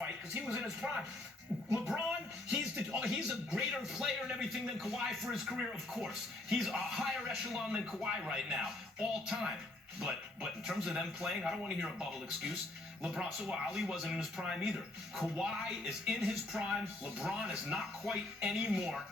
Right, because he was in his prime. LeBron, he's a greater player and everything than Kawhi for his career, of course. He's a higher echelon than Kawhi right now, all time. But in terms of them playing, I don't want to hear a bubble excuse. LeBron, so Ali wasn't in his prime either. Kawhi is in his prime. LeBron is not quite anymore.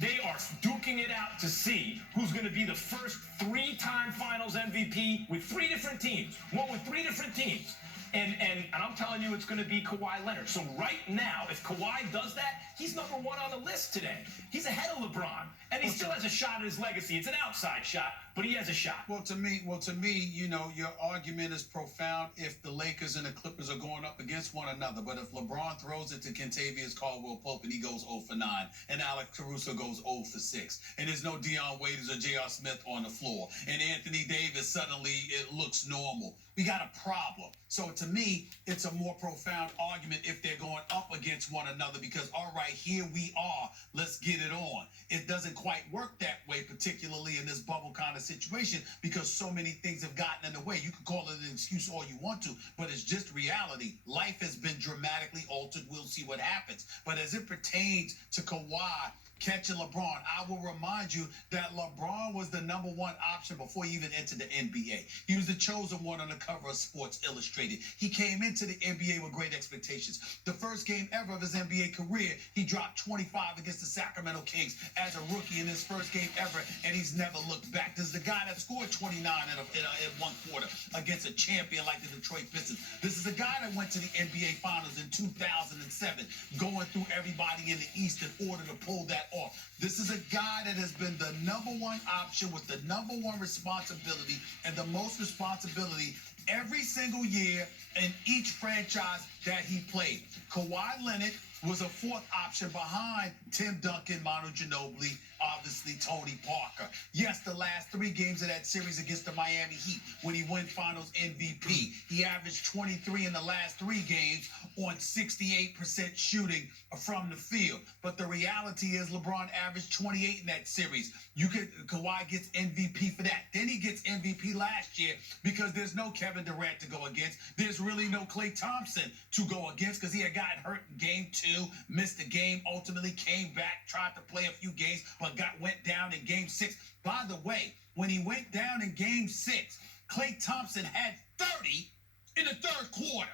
They are duking it out to see who's going to be the first three-time Finals MVP with three different teams. One with three different teams. And I'm telling you, it's going to be Kawhi Leonard. So right now, if Kawhi does that, he's number one on the list today. He's ahead of LeBron, and he still has a shot at his legacy. It's an outside shot, but he has a shot. Well, to me, you know, your argument is profound if the Lakers and the Clippers are going up against one another. But if LeBron throws it to Kentavious Caldwell-Pope and he goes 0 for 9, and Alex Caruso goes 0 for 6, and there's no Dion Waiters or J.R. Smith on the floor, and Anthony Davis suddenly it looks normal, we got a problem. So to me, it's a more profound argument if they're going up against one another because, all right, here we are, let's get it on. It doesn't quite work that way, particularly in this bubble kind of situation, because so many things have gotten in the way. You can call it an excuse all you want to, but it's just reality. Life has been dramatically altered. We'll see what happens. But as it pertains to Kawhi catching LeBron, I will remind you that LeBron was the number one option before he even entered the NBA. He was the chosen one on the cover of Sports Illustrated. He came into the NBA with great expectations. The first game ever of his NBA career, he dropped 25 against the Sacramento Kings as a rookie in his first game ever, and he's never looked back. This is the guy that scored 29 in one quarter against a champion like the Detroit Pistons. This is a guy that went to the NBA Finals in 2007, going through everybody in the East in order to pull that off. This is a guy that has been the number one option with the number one responsibility and the most responsibility every single year in each franchise that he played. Kawhi Leonard was a fourth option behind Tim Duncan, Manu Ginobili, obviously Tony Parker. Yes, the last three games of that series against the Miami Heat when he won Finals MVP. He averaged 23 in the last three games on 68% shooting from the field. But the reality is LeBron averaged 28 in that series. Kawhi gets MVP for that. Then he gets MVP last year because there's no Kevin Durant to go against. There's really no Klay Thompson to go against because he had gotten hurt in game 2, missed the game, ultimately came back, tried to play a few games, but went down in game 6. By the way, when he went down in game 6, Klay Thompson had 30 in the third quarter.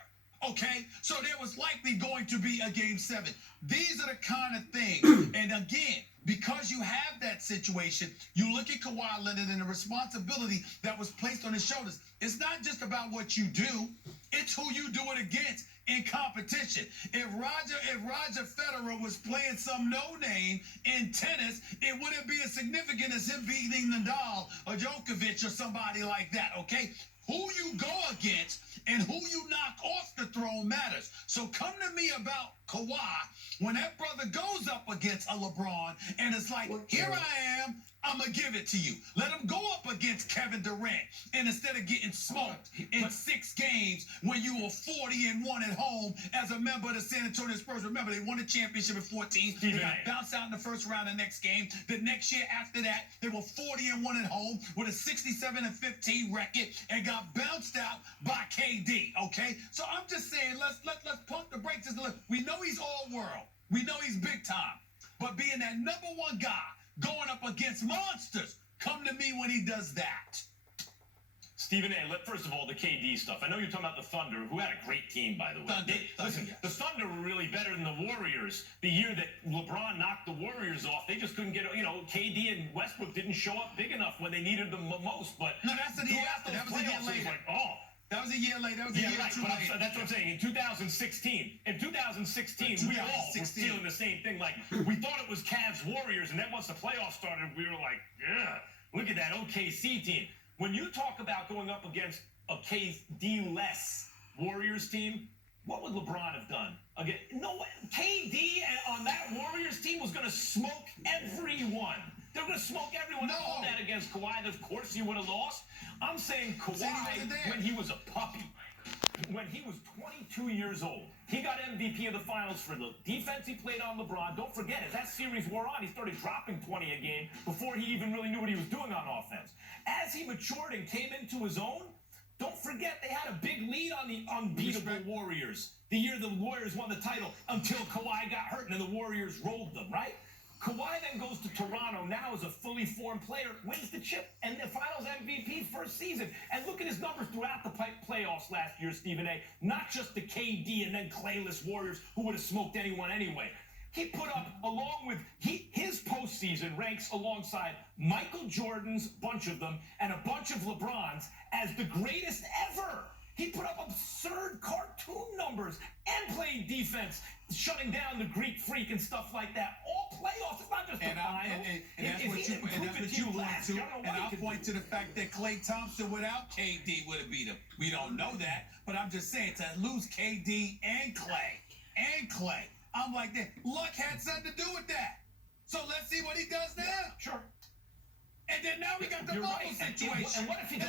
Okay, so there was likely going to be a game 7. These are the kind of things. And again, because you have that situation, you look at Kawhi Leonard and the responsibility that was placed on his shoulders. It's not just about what you do, it's who you do it against in competition. If Roger Federer was playing some no-name in tennis, it wouldn't be as significant as him beating Nadal or Djokovic or somebody like that, okay? Who you go against and who you knock off the throne matters. So come to me about Kawhi when that brother goes up against a LeBron and it's like, here I am, I'm going to give it to you. Let him go up against Kevin Durant. And instead of getting smoked in 6 games when you were 40-1 at home as a member of the San Antonio Spurs. Remember, they won the championship in 14. They got bounced out in the first round of the next game. The next year after that, they were 40-1 at home with a 67-15 record and got bounced out by KD, okay? So I'm just saying, let's pump the brakes just a little. We know he's all world. We know he's big time. But being that number one guy, going up against monsters, come to me when he does that. Stephen A., first of all, the KD stuff. I know you're talking about the Thunder, who had a great team, by the way. Listen, the Thunder were really better than the Warriors. The year that LeBron knocked the Warriors off, they just couldn't get, KD and Westbrook didn't show up big enough when they needed them most. But no, that's the year after. That was a year later. That was a year later. That was a year right, later. That's what I'm saying. In 2016, we all were feeling the same thing. Like, we thought it was Cavs Warriors, and then once the playoffs started, we were like, yeah, look at that OKC team. When you talk about going up against a KD-less Warriors team, what would LeBron have done? Again, no, KD on that Warriors team was going to smoke everyone. They were going to smoke everyone. No. All that against Kawhi, of course he would have lost. I'm saying Kawhi, when he was a puppy, when he was 22 years old, he got MVP of the Finals for the defense he played on LeBron. Don't forget, as that series wore on, he started dropping 20 a game before he even really knew what he was doing on offense. As he matured and came into his own, Don't forget they had a big lead on the unbeatable Warriors the year the Warriors won the title until Kawhi got hurt and then the Warriors rolled them, right? Kawhi then goes to Toronto now as a fully formed player, wins the chip and the Finals MVP first season. And look at his numbers throughout the playoffs last year, Stephen A. Not just the KD and then Clayless Warriors who would have smoked anyone anyway. He put up, along with his postseason ranks alongside Michael Jordan's, bunch of them, and a bunch of LeBron's as the greatest ever. He put up absurd cartoon numbers and played defense, shutting down the Greek Freak and stuff like that. All playoffs. It's not just the final. And that's what you point to. And I'll point to the fact that Klay Thompson without KD would have beat him. We don't know that, but I'm just saying to lose KD and Klay. I'm like that. Luck had something to do with that. So let's see what he does now. Sure. And then now we got the bubble situation. And what if he does?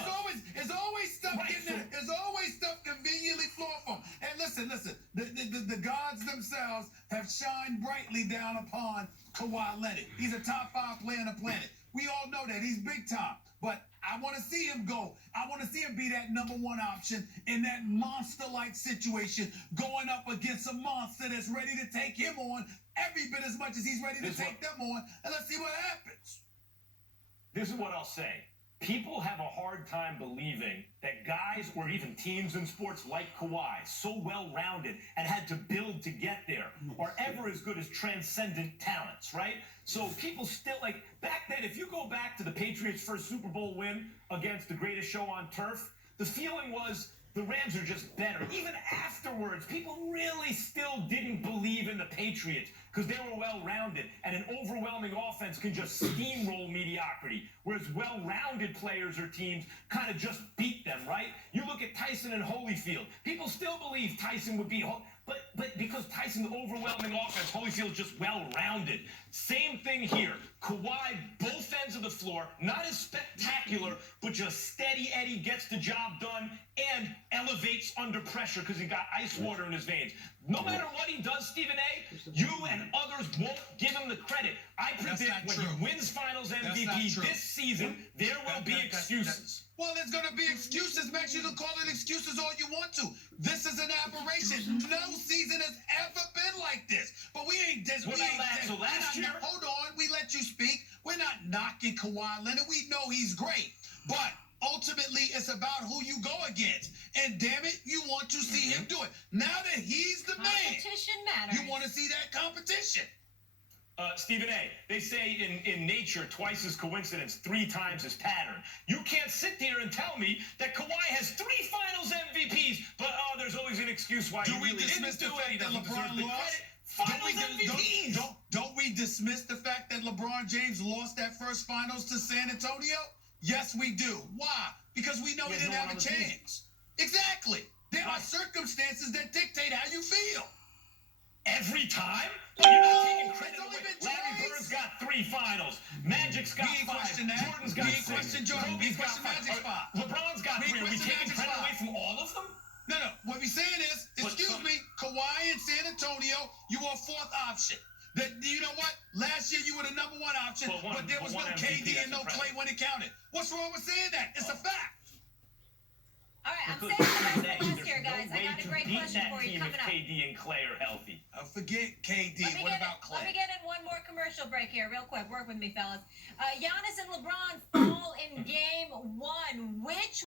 There's always stuff getting there. There's always stuff conveniently flowing from. And listen. The gods themselves have shined brightly down upon Kawhi Leonard. He's a top 5 player on the planet. We all know that. He's big time. But I want to see him go. I want to see him be that number 1 option in that monster-like situation, going up against a monster that's ready to take him on every bit as much as he's ready to take them on. And let's see what happens. This is what I'll say. People have a hard time believing that guys or even teams in sports like Kawhi, so well-rounded and had to build to get there, are ever as good as transcendent talents, right? So people still, like, back then, if you go back to the Patriots' first Super Bowl win against the greatest show on turf, the feeling was the Rams are just better. Even afterwards, people really still didn't believe in the Patriots because they were well-rounded, and an overwhelming offense can just steamroll mediocrity, whereas well-rounded players or teams kind of just beat them, right? You look at Tyson and Holyfield. People still believe Tyson would beat but because Tyson's overwhelming offense, Holyfield's just well-rounded. Same thing here. Kawhi, both ends of the floor, not as spectacular, but just steady Eddie, gets the job done and elevates under pressure because he got ice water in his veins. No matter what he does, Stephen A., you and others won't give him the credit. I predict when he wins Finals MVP this season, there will be excuses. Well, there's going to be excuses, Max. You can call it excuses all you want to. This is an aberration. No season has ever been like this. But we ain't this. So last year? Hold on. We let you speak. We're not knocking Kawhi Leonard. We know he's great. But ultimately, it's about who you go against. And damn it, you want to see him do it. Now that he's the man, competition matters. you want to see that competition. Stephen A., they say in nature, twice is coincidence, 3 times is pattern. You can't sit there and tell me that Kawhi has 3 Finals MVPs, but there's always an excuse why he really didn't do it. He doesn't deserve the credit. Finals MVPs. Don't we dismiss the fact that LeBron James lost that first Finals to San Antonio? Yes, we do. Why? Because we know he didn't have a chance. Exactly. There are circumstances that dictate how you feel. Every time? You're not taking credit away. Larry Bird's got 3 Finals. Magic's got 5. Jordan's got 6. Kobe's got 5. LeBron's got 3. Are we taking credit away from all of them? No. What we're saying is, excuse me, Kawhi in San Antonio, you were a 4th option. You know what? Last year you were the number 1 option, but there was no KD and no Klay when it counted. What's wrong with saying that? It's a fact. All right, I'm saying the best for last year, guys. I got a great question for you coming up. KD and Klay are healthy. Forget KD. What about Klay? Let me get in one more commercial break here, real quick. Work with me, fellas. Giannis and LeBron fall in game 1. Which